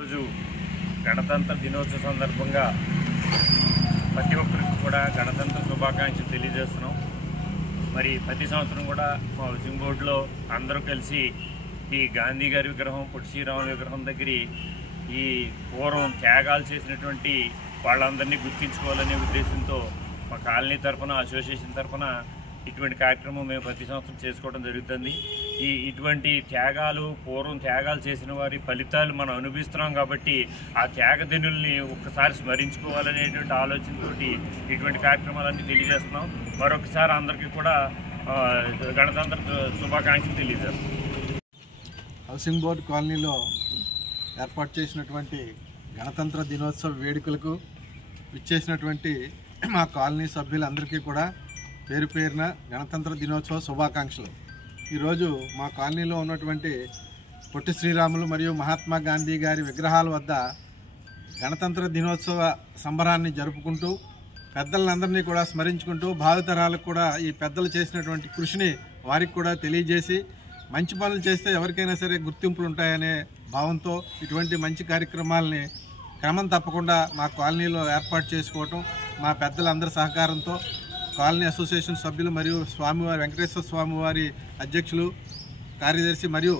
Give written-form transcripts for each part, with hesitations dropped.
రోజు గణతంత్ర దినోత్సవ సందర్భంగా ప్రతి ఒక్కరికి కూడా గణతంత్ర శుభాకాంక్షలు తెలియజేస్తున్నాం. మరి ప్రతి సంవత్సరం కూడా మా హౌసింగ్ బోర్డులో అందరూ కలిసి ఈ గాంధీ గారి విగ్రహం, పొట్టి శ్రీరాముల విగ్రహం దగ్గర ఈ పూర్వం త్యాగాలు చేసినటువంటి వాళ్ళందరినీ గుర్తించుకోవాలనే ఉద్దేశంతో మా కాలనీ తరఫున, అసోసియేషన్ తరఫున ఇటువంటి కార్యక్రమం మేము ప్రతి సంవత్సరం చేసుకోవడం జరుగుతుంది. ఇటువంటి త్యాగాలు, పూర్వం త్యాగాలు చేసిన వారి ఫలితాలు మనం అనుభవిస్తున్నాం కాబట్టి ఆ త్యాగదినుల్ని ఒక్కసారి స్మరించుకోవాలనేటువంటి ఆలోచనతో ఇటువంటి కార్యక్రమాలన్నీ తెలియజేస్తున్నాం. మరొకసారి అందరికీ కూడా గణతంత్ర శుభాకాంక్షలు తెలియజేస్తున్నాం. హౌసింగ్ బోర్డు కాలనీలో ఏర్పాటు చేసినటువంటి గణతంత్ర దినోత్సవ వేడుకలకు విచ్చేసినటువంటి మా కాలనీ సభ్యులందరికీ కూడా పేరు పేరున గణతంత్ర దినోత్సవ శుభాకాంక్షలు. ఈరోజు మా కాలనీలో ఉన్నటువంటి పొట్టి శ్రీరాములు మరియు మహాత్మా గాంధీ గారి విగ్రహాల వద్ద గణతంత్ర దినోత్సవ సంబరాన్ని జరుపుకుంటూ పెద్దలందరినీ కూడా స్మరించుకుంటూ భావితరాలకు కూడా ఈ పెద్దలు చేసినటువంటి కృషిని వారికి కూడా తెలియజేసి మంచి పనులు చేస్తే ఎవరికైనా సరే గుర్తింపులు ఉంటాయనే భావంతో ఇటువంటి మంచి కార్యక్రమాలని క్రమం తప్పకుండా మా కాలనీలో ఏర్పాటు చేసుకోవటం, మా పెద్దలందరి సహకారంతో కాలనీ అసోసియేషన్ సభ్యులు మరియు స్వామివారి వెంకటేశ్వర స్వామివారి అధ్యక్షులు, కార్యదర్శి మరియు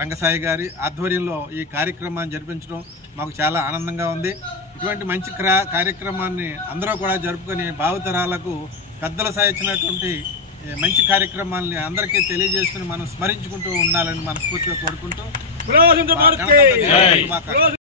రంగసాయి గారి ఆధ్వర్యంలో ఈ కార్యక్రమాన్ని జరిపించడం మాకు చాలా ఆనందంగా ఉంది. ఇటువంటి మంచి కార్యక్రమాన్ని అందరూ కూడా జరుపుకొని భావితరాలకు పెద్దల సాయించినటువంటి మంచి కార్యక్రమాలని అందరికీ తెలియజేసుకుని మనం స్మరించుకుంటూ ఉండాలని మనస్ఫూర్తిగా కోరుకుంటూ